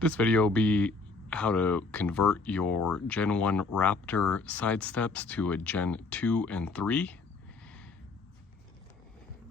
This video will be how to convert your Gen 1 Raptor side steps to a Gen 2 and 3.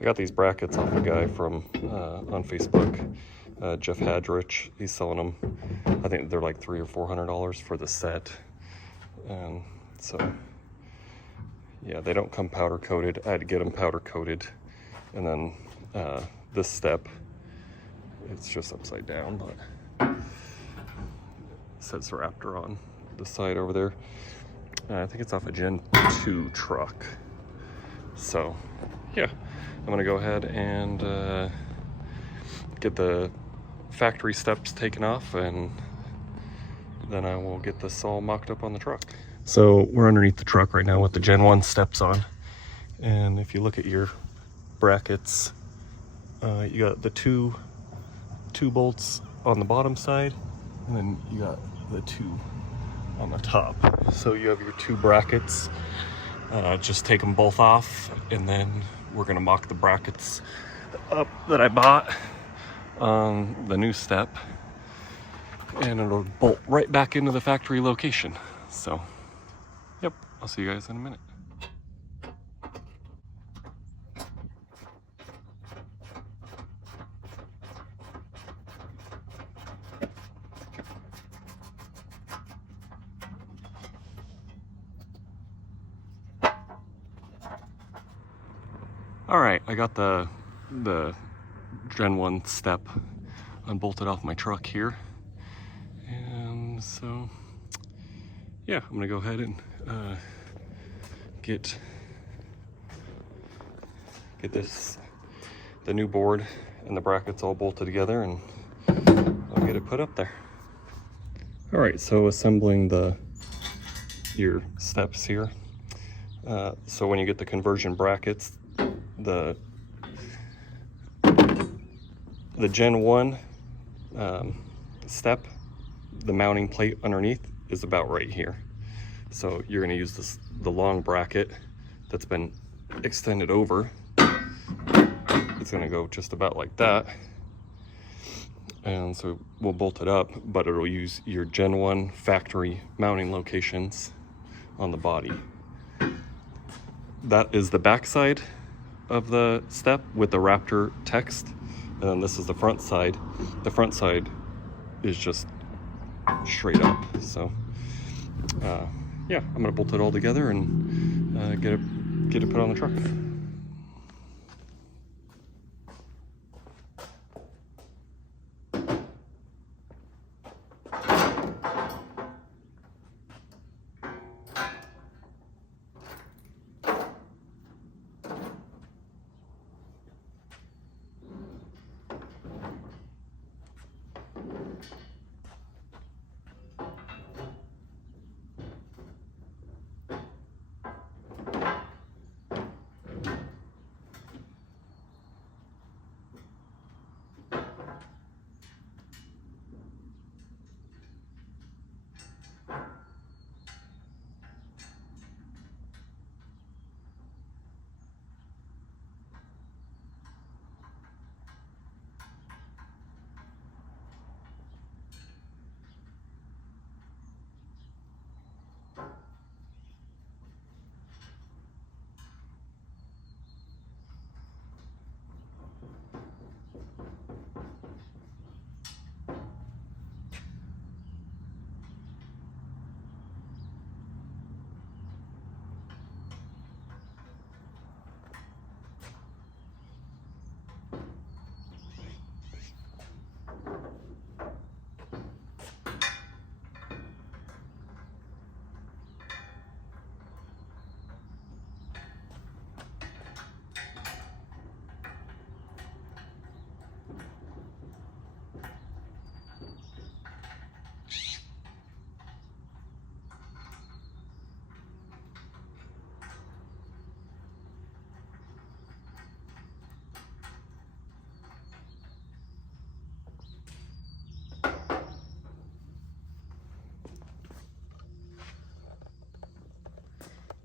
I got these brackets off a guy from on Facebook, Jeff Hadrich. He's selling them. I think they're like $300 or $400 for the set. And so, yeah, they don't come powder coated. I had to get them powder coated. And then this step, it's just upside down, but it says Raptor on the side over there. I think it's off a Gen 2 truck. So, yeah, I'm gonna go ahead and get the factory steps taken off, and then I will get this all mocked up on the truck. So we're underneath the truck right now with the Gen 1 steps on. And if you look at your brackets, you got the two bolts on the bottom side, and then you got the two on the top. So you have your two brackets. Just take them both off, and then we're gonna mock the brackets up that I bought on the new step, and it'll bolt right back into the factory location. So, yep, I'll see you guys in a minute. All right, I got the Gen 1 step unbolted off my truck here. And so, yeah, I'm gonna go ahead and get the new board and the brackets all bolted together, and I'll get it put up there. All right, so assembling your steps here. So when you get the conversion brackets, the Gen 1 step, the mounting plate underneath is about right here. So you're going to use the long bracket that's been extended over. It's going to go just about like that. And so we'll bolt it up, but it'll use your Gen 1 factory mounting locations on the body. That is the back side of the step with the Raptor text, and then this is the front side. The front side is just straight up. So yeah, I'm gonna bolt it all together and get it put on the truck.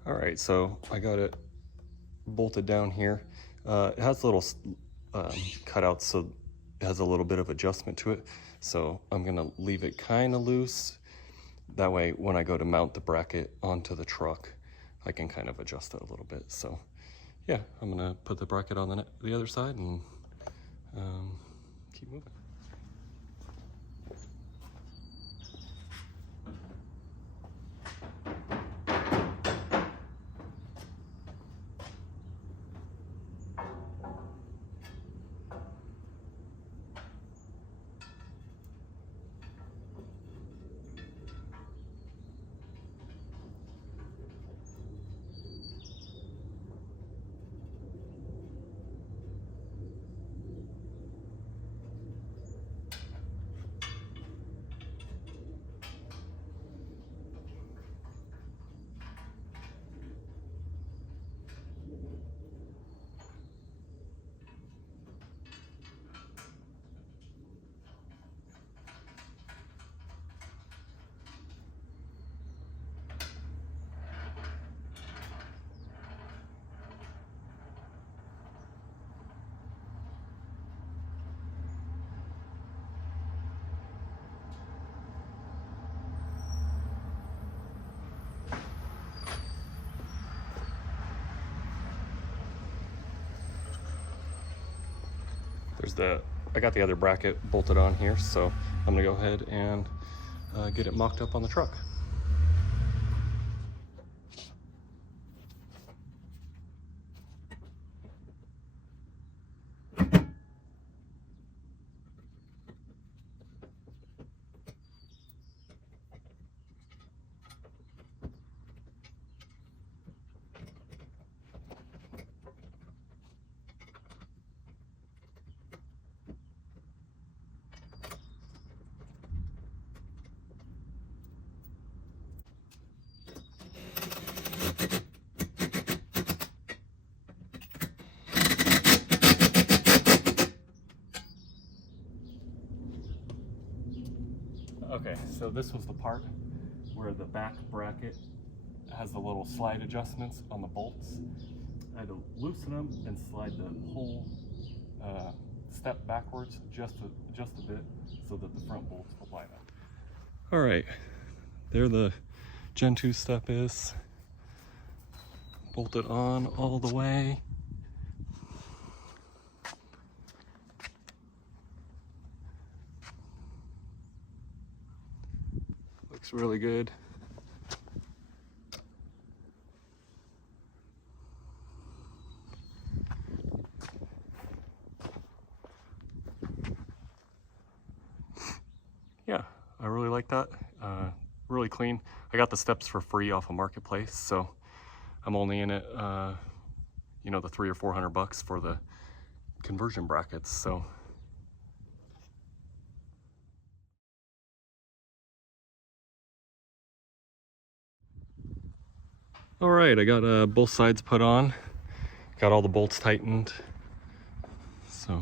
All right, so I got it bolted down here. It has little cutouts so has a little bit of adjustment to it. So I'm gonna leave it kind of loose. That way, when I go to mount the bracket onto the truck, I can kind of adjust it a little bit. So yeah, I'm gonna put the bracket on the other side and keep moving. I got the other bracket bolted on here, so I'm gonna go ahead and get it mocked up on the truck. Okay, so this was the part where the back bracket has the little slide adjustments on the bolts. I had to loosen them and slide the whole step backwards just a bit so that the front bolts would line up. All right, there the Gen 2 step is. Bolted on all the way. Looks really good. Yeah, I really like that. Really clean. I got the steps for free off of Marketplace, so I'm only in it, you know, the $300 or $400 for the conversion brackets. So all right, I got both sides put on, got all the bolts tightened. So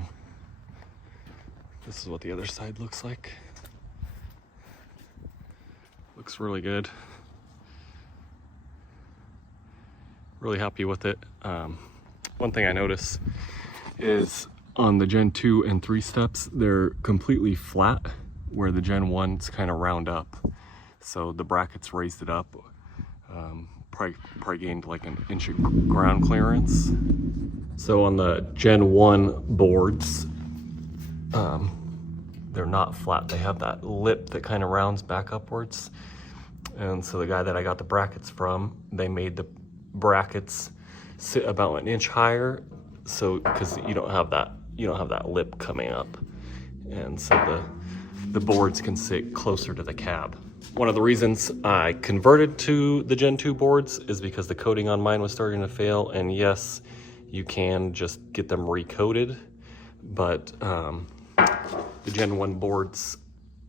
this is what the other side looks like. Looks really good. Really happy with it. One thing I notice is on the Gen 2 and 3 steps, they're completely flat, where the Gen 1's kind of round up. So the brackets raised it up. Probably gained like an inch of ground clearance. So on the Gen 1 boards, they're not flat. They have that lip that kind of rounds back upwards. And so the guy that I got the brackets from, they made the brackets sit about an inch higher, so because you don't have that lip coming up, and so the boards can sit closer to the cab. One of the reasons I converted to the Gen 2 boards is because the coating on mine was starting to fail, and yes, you can just get them recoated, but the Gen 1 boards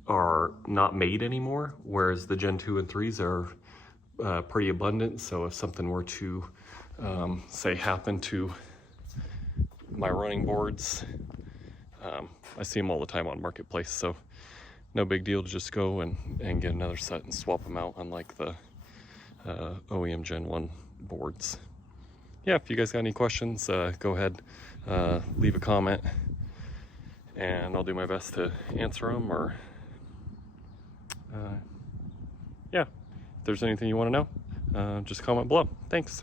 are not made anymore, whereas the Gen 2 and 3s are pretty abundant. So if something were to say happen to my running boards, I see them all the time on Marketplace, so no big deal to just go and get another set and swap them out, unlike the OEM Gen 1 boards. Yeah, if you guys got any questions, go ahead, leave a comment, and I'll do my best to answer them, or yeah, if there's anything you want to know, just comment below. Thanks.